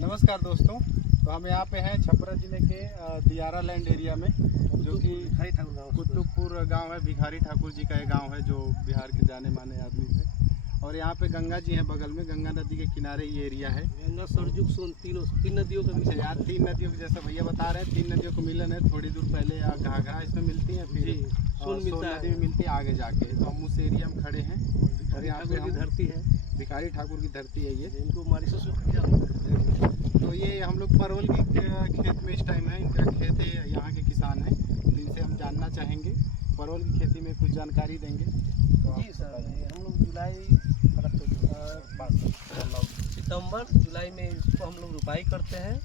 नमस्कार दोस्तों, तो हम यहाँ पे हैं छपरा जिले के दियारा लैंड एरिया में, जो कि कुतुबपुर गांव है। भिखारी ठाकुर जी का ये गांव है जो बिहार के जाने माने आदमी थे। और यहाँ पे गंगा जी हैं बगल में, गंगा नदी के किनारे ये एरिया है। गंगा सरजुग सोन तीन नदियों का मिलन। यार 3 नदियों के जैसा भैया बता रहे हैं, 3 नदियों को मिलन है। थोड़ी दूर पहले घाघरा इसमें मिलती है, फिर सोन नदी में मिलती है आगे जाके। तो हम उस एरिया में खड़े हैं और यहाँ पे की धरती है, भिखारी ठाकुर की धरती है ये। इनको मारिशस किया होता है। तो ये हम लोग परवल की खेत में इस टाइम है, इनका खेत है, यहाँ के किसान हैं। तो इनसे हम जानना चाहेंगे, परवल की खेती में कुछ जानकारी देंगे। तो जी सर, हम लोग सितंबर जुलाई में इसको हम लोग रुपाई करते हैं।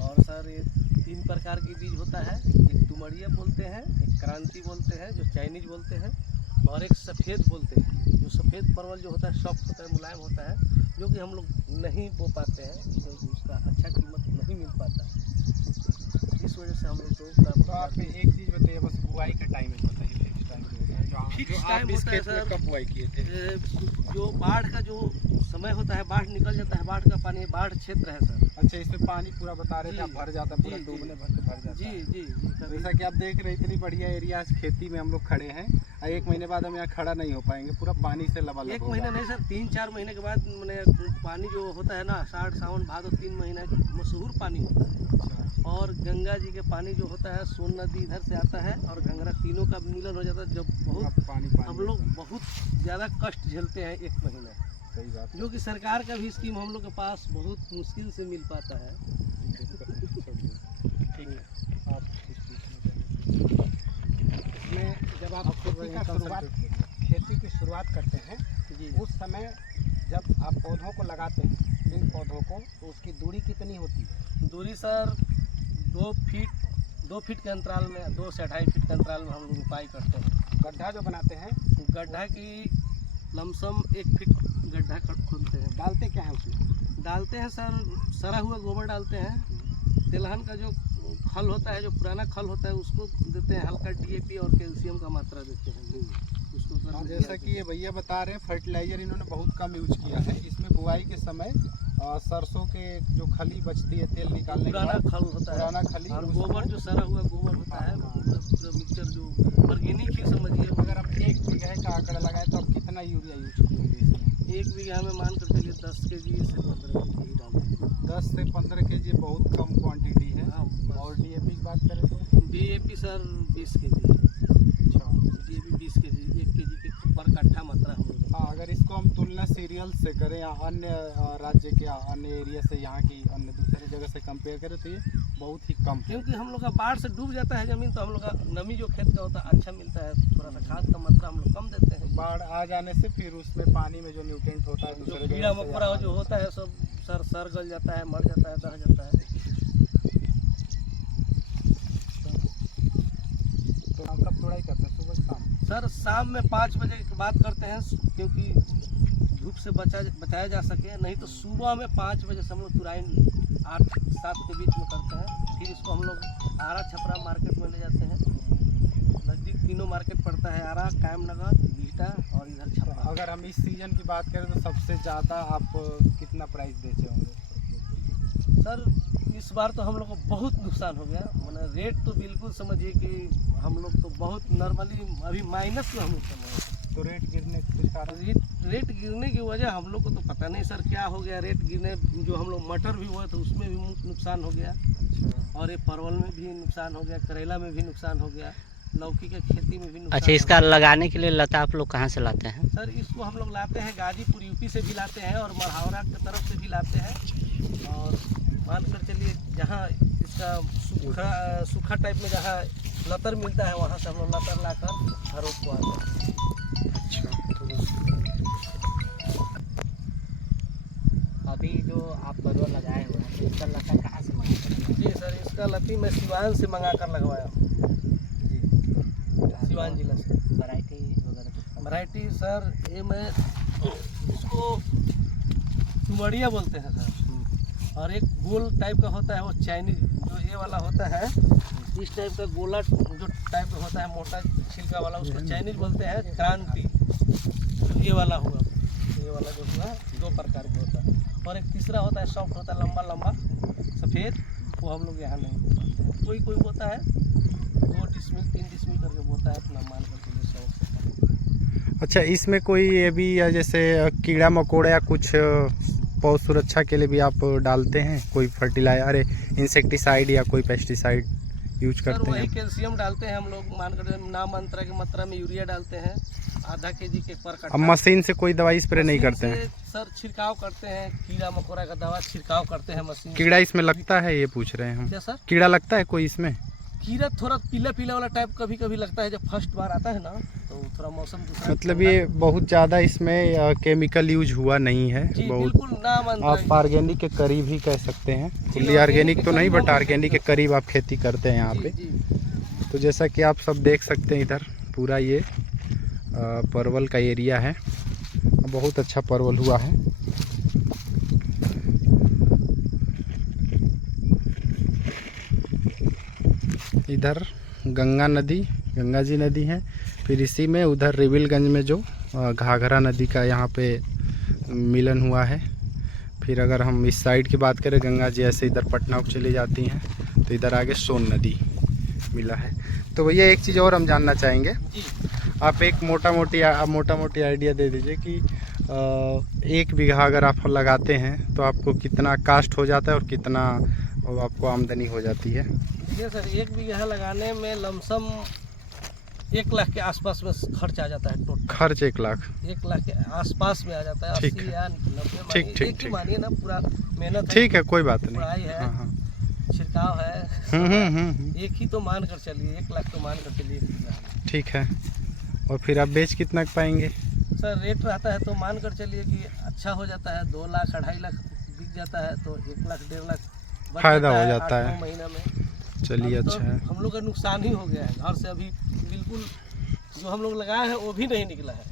और सर ये 3 प्रकार की बीज होता है। एक तुमड़िया बोलते हैं, एक क्रांति बोलते हैं जो चाइनीज बोलते हैं, और एक सफ़ेद बोलते हैं। जो सफ़ेद परवल जो होता है सॉफ्ट होता है, मुलायम होता है, जो कि हम लोग नहीं बो पाते हैं, क्योंकि उसका अच्छा कीमत नहीं मिल पाता। इस वजह से हम लोग तो आप एक चीज़ बताइए, बस बुआई का टाइम बताइए, फिक्स टाइम इस खेत में कब बुआई किए थे? जो बाढ़ का जो समय होता है, बाढ़ निकल जाता है, बाढ़ का पानी, बाढ़ क्षेत्र है सर। अच्छा, इसमें पानी पूरा बता रहे थे, भर जाता है, पूरा डूबने भर के भर जाता है। जी जी, जैसा कि आप देख रहे हैं, इतनी बढ़िया एरिया खेती में हम लोग खड़े हैं। 1 महीने बाद हम यहाँ खड़ा नहीं हो पाएंगे, पूरा पानी से लबालब। 1 महीना नहीं सर, 3-4 महीने के बाद मैंने पानी जो होता है ना, आषाढ़ सावन भादो 3 महीना मशहूर पानी होता है। और गंगा जी के पानी जो होता है, सोन नदी इधर से आता है और गंगा, तीनों का मिलन हो जाता है। जब बहुत पानी हम लोग बहुत ज़्यादा कष्ट झेलते हैं 1 महीना। सही बात, जो कि सरकार का भी स्कीम हम लोग के पास बहुत मुश्किल से मिल पाता है। ठीक है। आप इसमें जब आप खेती की शुरुआत करते हैं जी, उस समय जब आप पौधों को लगाते हैं, इन पौधों को, तो उसकी दूरी कितनी होती है? दूरी सर 2 फीट के अंतराल में, 2 से 2.5 फीट के अंतराल में हम लोग रुपाई करते हैं। गड्ढा जो बनाते हैं, गड्ढा की लमसम 1 फीट गड्ढा खोदते हैं। डालते क्या है उसमें? डालते हैं सर, सड़ा हुआ गोबर डालते हैं। तिलहन का जो खल होता है, जो पुराना खल होता है, उसको देते हैं। हल्का DAP और कैल्शियम का मात्रा देते हैं उसको सर। जैसा कि ये भैया बता रहे हैं, फर्टिलाइजर इन्होंने बहुत कम यूज किया है। इसमें बुआई के समय सरसों के जो खली बचती है तेल निकालने के पुराना बाद, खल होता है, पुराना खली और गोबर जो सड़ा हुआ गोबर होता है, पूरा मिक्सचर जो ऑर्गेनिक ही समझिए। अगर आप 1 बीघे का आंकड़ा लगाए तो आप कितना यूरिया यूज करेंगे इसमें? 1 बीघा में मान कर चलिए 10 kg से 15 kg ही डालते हैं। 10 से 15 kg बहुत कम क्वांटिटी है। हाँ, और DAP की बात करें तो DAP sir 20 kg, DAP 20 kg, 1 kg के पर कट्ठा मात्रा हम लोग। हाँ, अगर इसको हम तुलना सीरियल से करें या अन्य राज्य के अन्य एरिया से, यहाँ की अन्य दूसरी जगह से कंपेयर करें, तो ये बहुत ही कम है। क्योंकि हम लोग का बाढ़ से डूब जाता है ज़मीन, तो हम लोग का नमी जो खेत का होता है अच्छा मिलता है। थोड़ा सा खाद का मात्रा हम लोग कम देते हैं। बाढ़ आ जाने से फिर उसमें पानी में जो न्यूट्रिएंट होता है, जो दूसरे कीड़ा जगह से मकोड़ा जो होता है सब सर गल जाता है, मर जाता है, दह जाता है। तो आप कब तुड़ाई करते हैं? सुबह शाम? सर शाम में 5 बजे के बाद करते हैं, क्योंकि धूप से बचाया जा सके। नहीं तो सुबह में 5 बजे से हम लोग तुराई 8-7 के बीच में करते हैं। फिर इसको हम लोग आरा छपरा मार्केट में ले जाते हैं। नज़दीक तीनों मार्केट पड़ता है, आरा, कायमनगर, बीटा और इधर छपरा। अगर हम इस सीजन की बात करें तो सबसे ज़्यादा आप कितना प्राइस बेचे होंगे? सर इस बार तो हम लोग को बहुत नुकसान हो गया। मैंने रेट तो बिल्कुल समझिए कि हम लोग तो बहुत नॉर्मली अभी माइनस में हम लोग चल रहे हैं। तो रेट गिरने के कारण? रेट गिरने की वजह हम लोग को तो पता नहीं सर क्या हो गया। रेट गिरने, जो हम लोग मटर भी हुआ था उसमें भी नुकसान हो गया। अच्छा। और ये परवल में भी नुकसान हो गया, करेला में भी नुकसान हो गया, लौकी के खेती में भी नुकसान। अच्छा, इसका लगाने के लिए लता आप लोग कहाँ से लाते हैं? सर इसको हम लोग लाते हैं गाजीपुर यूपी से भी लाते हैं, और मढ़ौरा की तरफ से भी लाते हैं। और मान कर चलिए जहाँ इसका सूखा टाइप में जहाँ लतर मिलता है, वहाँ से हम लोग लतर लाकर घरों को आते हैं। अच्छा, तो अभी जो आप परवल लगाए हुए हैं, इसका लता कहाँ से मंगाते हैं? जी सर, इसका लती मैं सिवान से मंगा कर लगवाया हूँ जी, सिवान जिला से। वैरायटी वगैरह? वैरायटी सर ये मैं इसको तुमड़िया बोलते हैं सर। और एक गोल टाइप का होता है वो चाइनीज, जो ये वाला होता है, इस टाइप का गोला जो टाइप का होता है मोटा छिलका वाला, उसको चाइनीज बोलते हैं। क्रांति ये वाला हुआ, ये वाला जो हुआ 2 प्रकार का होता है। और एक तीसरा होता है सॉफ्ट होता है, लंबा लंबा सफ़ेद, वो हम लोग यहाँ नहीं बो पाते हैं। कोई कोई बोता है 2 डिसमिल 3 डिसमिल करके बोता है, अपना मान करके लिए 100 से। अच्छा, इसमें कोई ये भी जैसे कीड़ा मकोड़ा या कुछ पौध सुरक्षा के लिए भी आप डालते हैं, कोई फर्टिलाइजर इंसेक्टिसाइड या कोई पेस्टिसाइड यूज सर करते वही हैं? कैल्शियम डालते हैं हम लोग, मान कर नाम अंतरा की मात्रा में यूरिया डालते हैं, आधा kg के पर कट्ठा। अब मशीन से कोई दवाई स्प्रे नहीं मशीन करते हैं? से सर छिड़काव करते हैं, कीड़ा मकोड़ा का दवा छिड़काव करते हैं मशीन से। कीड़ा इसमें लगता है, ये पूछ रहे हैं हम। क्या सर? कीड़ा लगता है कोई इसमें? कीड़ा थोड़ा पीला पीला वाला टाइप कभी कभी लगता है, जब फर्स्ट बार आता है ना तो थोड़ा मौसम दूसरा। मतलब ये बहुत ज़्यादा इसमें केमिकल यूज हुआ नहीं है, जी बहुत बिल्कुल नाम अंतरा आप ऑर्गेनिक के करीब ही कह सकते हैं। फुल्ली organic ऑर्गेनिक के तो नहीं, करीब बट हम- ऑर्गेनिक के करीब आप खेती करते हैं यहाँ जी, पे। जी। तो जैसा कि आप सब देख सकते हैं, इधर पूरा ये परवल का एरिया है, बहुत अच्छा परवल हुआ है। इधर गंगा जी नदी है, फिर इसी में उधर रिविलगंज में जो घाघरा नदी का यहाँ पे मिलन हुआ है। फिर अगर हम इस साइड की बात करें, गंगा जी ऐसे इधर पटना को चली जाती हैं, तो इधर आगे सोन नदी मिला है। तो भैया एक चीज़ और हम जानना चाहेंगे, जी आप एक मोटा मोटी आइडिया दे दीजिए कि 1 बीघा अगर आप लगाते हैं तो आपको कितना कास्ट हो जाता है और कितना आपको आमदनी हो जाती है? देखिए सर, 1 बीघा लगाने में लमसम 1 लाख के आसपास में खर्च आ जाता है टोटल। खर्च 1 लाख? 1 लाख के आसपास में आ जाता है। ठीक 80 या 90 ठीक, मानिए, ठीक, एक ही ठीक। मानिए ना, पूरा मेहनत है, ठीक है, कोई बात नहीं। पढ़ाई है, हाँ, हाँ। छिड़काव है, हम्म। एक ही तो मान कर चलिए, 1 लाख तो मान कर चलिए 1 बीघा में। ठीक है। और फिर आप बेच कितना पाएंगे? सर रेट रहता है तो मान कर चलिए कि अच्छा हो जाता है, 2 लाख 2.5 लाख बिक जाता है, तो 1 लाख 1.5 लाख बच फायदा हो जाता 8-9 है। महीना में। चलिए, अब तो अच्छा है। हम लोग का नुकसान ही हो गया है, घर से अभी बिल्कुल जो हम लोग लगाए हैं वो भी नहीं निकला है।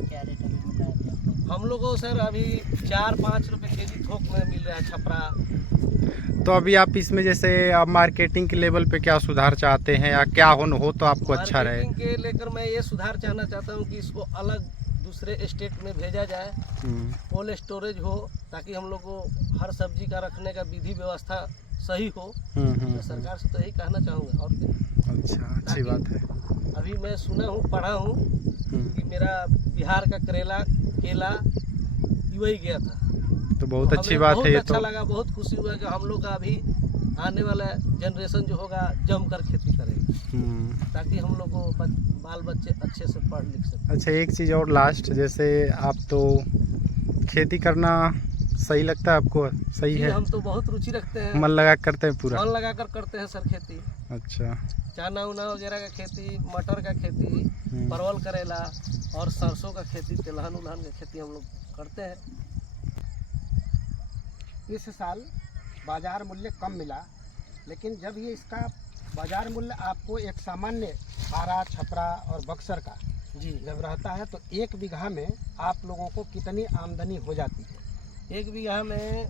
क्या रेट अभी मिल रहा है अभी आप लोग? हम लोग को सर अभी 4-5 रुपए kg थोक में मिल रहा है छपरा। तो अभी आप इसमें जैसे आप मार्केटिंग के लेवल पे क्या सुधार चाहते हैं, या क्या हो तो आपको अच्छा रहे? मार्केटिंग के लेकर मैं ये सुधार चाहना चाहता हूँ कि इसको अलग दूसरे स्टेट में भेजा जाए, कोल्ड स्टोरेज हो, ताकि हम लोग को हर सब्जी का रखने का विधि व्यवस्था सही हो। मैं सरकार से तो यही कहना चाहूँगा। और क्या? अच्छा, अच्छी बात है। अभी मैं सुना हूँ, पढ़ा हूँ कि मेरा बिहार का करेला केला यूएई गया था, तो बहुत तो अच्छी हमें बात बहुत है ये अच्छा तो। लगा, बहुत खुशी हुआ कि हम लोग का अभी आने वाला जनरेशन जो होगा जमकर खेती करेगा, ताकि हम लोग को बाल बच्चे अच्छे से पढ़ लिख सकें। अच्छा, एक चीज़ और लास्ट, जैसे आप तो खेती करना सही लगता है आपको? सही जी, है, हम तो बहुत रुचि रखते हैं, मन लगा करते हैं पूरा? मन लगा कर करते हैं सर खेती। अच्छा। चना उना वगैरह का खेती, मटर का खेती, परवल करेला और सरसों का खेती, तिलहन उलहन का खेती हम लोग करते हैं। इस साल बाज़ार मूल्य कम मिला, लेकिन जब ये इसका बाज़ार मूल्य आपको एक सामान्य आरा, छपरा और बक्सर का जी जब रहता है, तो 1 बीघा में आप लोगों को कितनी आमदनी हो जाती है? 1 बीघा में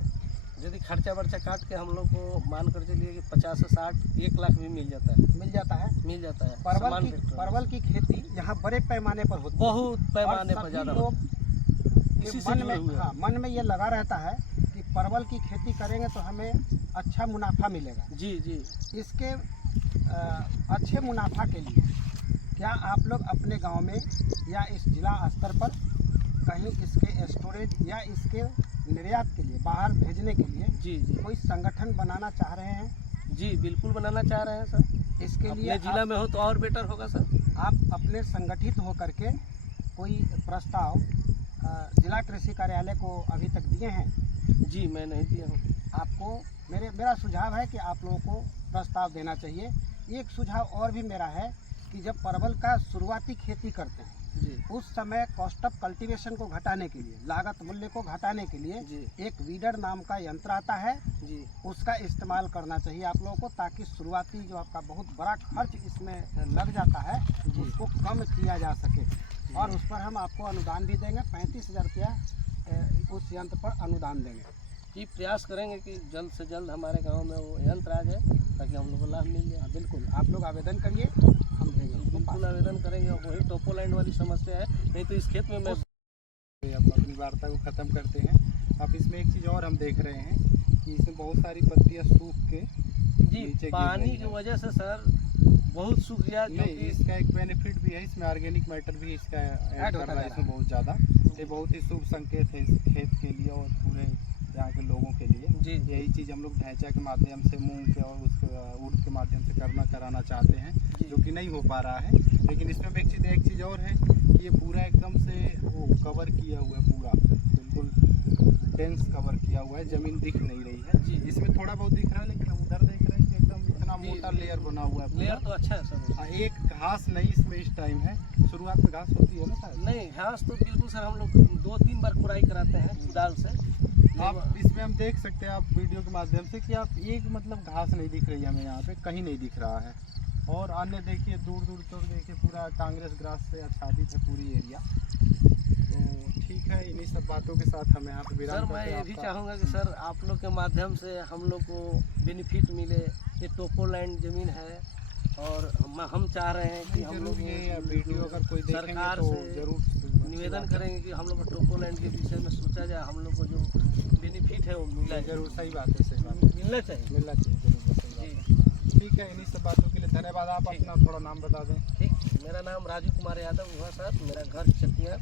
यदि खर्चा वर्चा काट के हम लोग को मान कर चलिए कि 50 से 60 1 लाख भी मिल जाता है। मिल जाता है। सामान ट्रैक्टर। परवल की खेती यहाँ बड़े पैमाने पर होती है, बहुत पैमाने और पर सभी ज़्यादा लोग इसी के से मन जुड़े में, हुए हैं। हाँ, मन में ये लगा रहता है कि परवल की खेती करेंगे तो हमें अच्छा मुनाफा मिलेगा। जी जी। इसके अच्छे मुनाफा के लिए क्या आप लोग अपने गांव में या इस जिला स्तर पर कहीं इसके स्टोरेज या इसके निर्यात के लिए, बाहर भेजने के लिए जी जी कोई संगठन बनाना चाह रहे हैं? जी बिल्कुल बनाना चाह रहे हैं सर। इसके लिए अपने जिला में हो तो और बेटर होगा सर। आप अपने संगठित होकर के कोई प्रस्ताव जिला कृषि कार्यालय को अभी तक दिए हैं? जी मैं नहीं दिया हूँ। आपको मेरा सुझाव है कि आप लोगों को प्रस्ताव देना चाहिए। एक सुझाव और भी मेरा है कि जब परवल का शुरुआती खेती करते हैं, जी उस समय कॉस्ट ऑफ कल्टीवेशन को घटाने के लिए, लागत मूल्य को घटाने के लिए जी एक वीडर नाम का यंत्र आता है, जी उसका इस्तेमाल करना चाहिए आप लोगों को, ताकि शुरुआती जो आपका बहुत बड़ा खर्च इसमें लग जाता है उसको कम किया जा सके। और उस पर हम आपको अनुदान भी देंगे, 35,000 रुपया उस यंत्र पर अनुदान देंगे। ये प्रयास करेंगे कि जल्द से जल्द हमारे गांव में वो यंत्र आ जाए, ताकि हम लोग को लाभ मिल जाए। बिल्कुल, आप लोग आवेदन करिए, हम देंगे उसको पास। बिल्कुल आवेदन करेंगे। और वही टोपो लाइन वाली समस्या है, नहीं तो इस खेत में मैं अब अपनी वार्ता को ख़त्म करते हैं। अब इसमें एक चीज़ और हम देख रहे हैं कि इसमें बहुत सारी पत्तियां सूख के जी नीचे गिर पानी रही की है। वजह से सर बहुत सूख गया नहीं, क्योंकि इसका एक बेनिफिट भी है, इसमें ऑर्गेनिक मैटर भी इसका ऐड कर रहा है इसमें बहुत ज़्यादा। ये बहुत ही शुभ संकेत है इस खेत के लिए और पूरे यहाँ के लोगों के लिए। जी यही चीज़ हम लोग ढैंचा के माध्यम से, मूंग के और उसके उर्द के माध्यम से कराना चाहते हैं, जो कि नहीं हो पा रहा है। लेकिन इसमें भी एक चीज़ और है कि ये पूरा एकदम से वो कवर किया हुआ है, पूरा बिल्कुल डेंस कवर किया हुआ है, ज़मीन दिख नहीं रही है। जी इसमें थोड़ा बहुत दिख रहा है, लेकिन हम उधर देख रहे हैं कि एकदम इतना जी, मोटा जी। लेयर बना हुआ है लेयर पूरा। तो अच्छा है सर। हाँ, एक घास नहीं इसमें इस टाइम है, शुरुआत में घास होती है ना शायद। नहीं घास तो बिल्कुल सर हम लोग 2-3 बार खुदाई कराते हैं कुदाल से। आप इसमें हम देख सकते हैं आप वीडियो के माध्यम से कि आप एक मतलब घास नहीं दिख रही है हमें यहाँ पे, कहीं नहीं दिख रहा है। और अन्य देखिए दूर दूर तक देखिए पूरा कांग्रेस ग्रास से आच्छादित है पूरी एरिया। तो ठीक है, इन्हीं सब बातों के साथ हम यहाँ पे विराम सर करते मैं हैं ये भी आपका। चाहूँगा कि सर आप लोग के माध्यम से हम लोग को बेनिफिट मिले। ये टोपो लैंड ज़मीन है और हम चाह रहे हैं कि हम लोग ये वीडियो अगर कोई देखेंगे सरकार तो से जरूर निवेदन करेंगे कि हम लोग को टोपो लैंड के विषय में सोचा जाए, हम लोग को जो बेनिफिट है वो मिला जरूर। सही बात है, सही बात है, मिलना चाहिए। मिलना चाहिए जरूर, सही बात है। जी ठीक है, इन्हीं सब बातों के लिए धन्यवाद। आप ठीक। अपना थोड़ा नाम बता दें। ठीक, मेरा नाम राजू कुमार यादव हुआ सर। मेरा घर चकिया,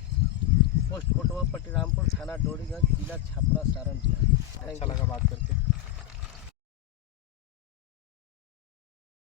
पोस्ट कोटवा, पट्टी रामपुर, थाना डोरीगंज, जिला छपरा, सारण जिला। अच्छा लगा बात करके।